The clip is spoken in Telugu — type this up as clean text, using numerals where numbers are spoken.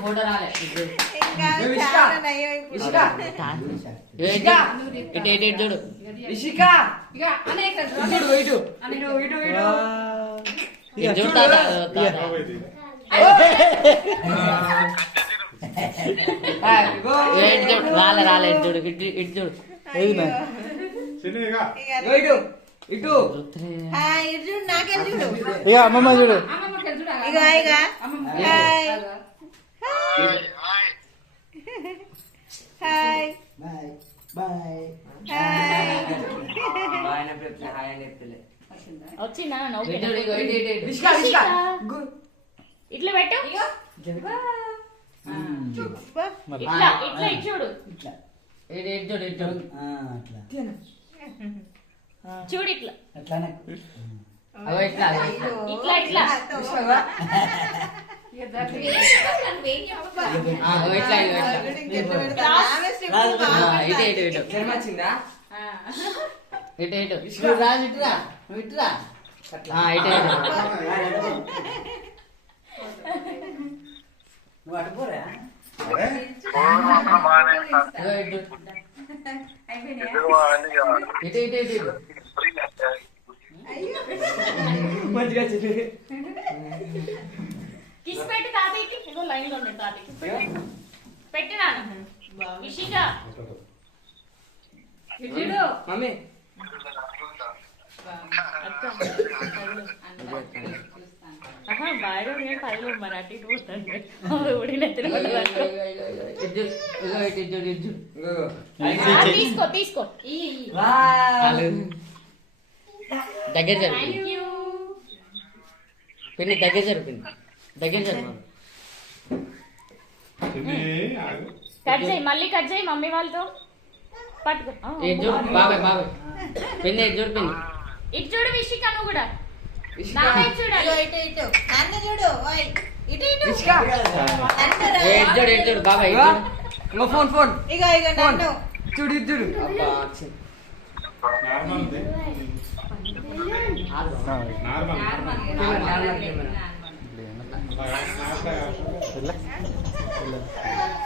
ఫోటో రాలే చూడు ఇషిక రాలే చూడు ఇటు చూడు ఇటు ఇక అమ్మమ్మ చూడు వచ్చిందా ఇట్లా పెట్టు ఇట్లా ఇట్లా చూడు చూడు ఇట్లా ఇట్లా ఇట్లా కిస్ పెట్టు తాతయ్యకి ఇగో లైన్ లో ఉంది తాతయ్యకి పెట్టు నాన్న విషిగా ఇడు మమ్మీ బాగా పదిలో మరాఠీ పోతుంది ఊడిన తీసుకో తీసుకో దగ్గర జరిపింది పిన్ని దగ్గర జరిపింది దగ్గర జరిపి కట్ చేయి మళ్ళీ కట్ చేయి మమ్మీ వాళ్ళతో పట్టుకో చూడు బాబాయ్ బాబాయ్ పిన్ని చూడు పిన్ని ఇటు చూడు విషిక నువ్వు కూడా చూడు బాబాయ్ ఫోన్ ఫోన్ చూడు చూడు నార్మల్